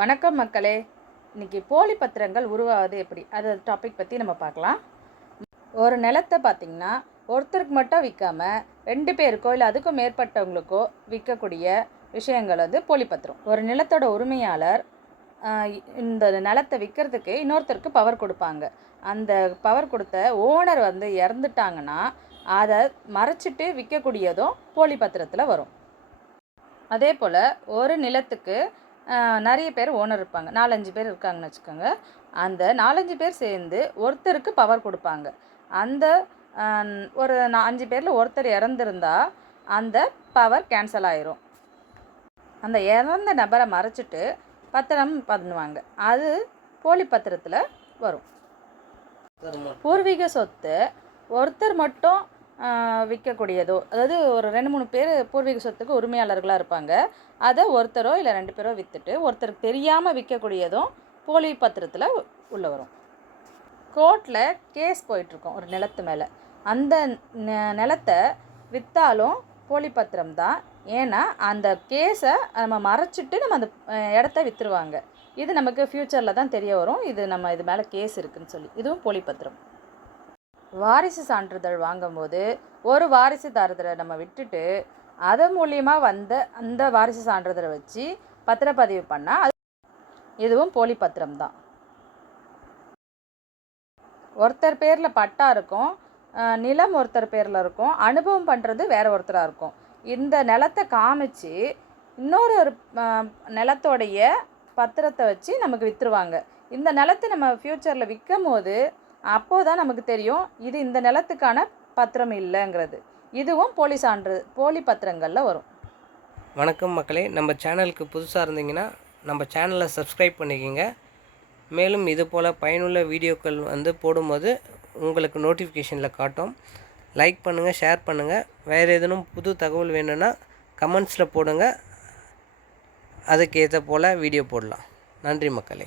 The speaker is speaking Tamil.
வணக்கம் மக்களே. இன்றைக்கி போலி பத்திரங்கள் உருவாவது எப்படி? அது டாபிக் பற்றி நம்ம பார்க்கலாம். ஒரு நிலத்தை பார்த்திங்கன்னா ஒருத்தருக்கு மட்டும் விற்காமல் ரெண்டு பேருக்கோ இல்லை அதுக்கும் மேற்பட்டவங்களுக்கோ விற்கக்கூடிய விஷயங்கள் வந்து போலி பத்திரம். ஒரு நிலத்தோட உரிமையாளர் இந்த நிலத்தை விற்கிறதுக்கு இன்னொருத்தருக்கு பவர் கொடுப்பாங்க. அந்த பவர் கொடுத்த ஓனர் வந்து இறந்துட்டாங்கன்னா அதை மறைச்சிட்டு விற்கக்கூடியதும் போலி பத்திரத்தில் வரும். அதே போல் ஒரு நிலத்துக்கு நிறைய பேர் ஓனர் இருப்பாங்க. நாலஞ்சு பேர் இருக்காங்கன்னு வச்சுக்கோங்க. அந்த நாலஞ்சு பேர் சேர்ந்து ஒருத்தருக்கு பவர் கொடுப்பாங்க. அந்த ஒரு அஞ்சு பேரில் ஒருத்தர் இறந்துருந்தா அந்த பவர் கேன்சல் ஆயிரும். அந்த இறந்த நபரை மறைச்சிட்டு பத்திரம் பண்ணுவாங்க. அது போலி பத்திரத்தில் வரும். பூர்வீக சொத்து ஒருத்தர் மட்டும் விற்கக்கூடியதோ அதாவது ஒரு ரெண்டு மூணு பேர் பூர்வீக சொத்துக்கு உரிமையாளர்களாக இருப்பாங்க. அதை ஒருத்தரோ இல்லை ரெண்டு பேரோ விற்றுட்டு ஒருத்தருக்கு தெரியாமல் விற்கக்கூடியதும் போலி பத்திரத்தில் உள்ளே வரும். கோர்ட்டில் கேஸ் போயிட்டுருக்கோம் ஒரு நிலத்து மேலே. அந்த நிலத்தை விற்றாலும் போலி பத்திரம் தான். ஏன்னா அந்த கேஸை நம்ம மறைச்சிட்டு நம்ம அந்த இடத்த விற்றுருவாங்க இது நமக்கு ஃப்யூச்சரில் தான் தெரிய வரும். இது நம்ம இது மேலே கேஸ் இருக்குதுன்னு சொல்லி. இதுவும் போலி பத்திரம். வாரிசு சான்றிதழ் வாங்கும்போது ஒரு வாரிசுதாரரை நம்ம விட்டுட்டு அதன் மூலியமாக வந்த அந்த வாரிசு சான்றிதழை வச்சு பத்திரப்பதிவு பண்ணால் அது இதுவும் போலி பத்திரம் தான். ஒருத்தர் பேரில் பட்டா இருக்கும் நிலம் ஒருத்தர் பேரில் இருக்கும் அனுபவம் பண்ணுறது வேற ஒருத்தராக இருக்கும். இந்த நிலத்தை காமிச்சு இன்னொரு ஒரு நிலத்தோடைய பத்திரத்தை வச்சு நமக்கு விற்றுருவாங்க இந்த நிலத்தை நம்ம ஃப்யூச்சரில் விற்கும் போது அப்போ தான் நமக்கு தெரியும் இது இந்த நிலத்துக்கான பத்திரம் இல்லைங்கிறது. இதுவும் போலி சான்று போலி பத்திரங்களில் வரும். வணக்கம் மக்களே நம்ம சேனலுக்கு புதுசாக இருந்தீங்கன்னா நம்ம சேனலை சப்ஸ்கிரைப் பண்ணிக்கோங்க. மேலும் இது போல் பயனுள்ள வீடியோக்கள் வந்து போடும்போது உங்களுக்கு நோட்டிஃபிகேஷனில் காட்டும். லைக் பண்ணுங்கள் ஷேர் பண்ணுங்கள் வேறு எதுவும் புது தகவல் வேணும்னா கமெண்ட்ஸில் போடுங்க. அதுக்கேற்ற போல் வீடியோ போடலாம். நன்றி மக்களே.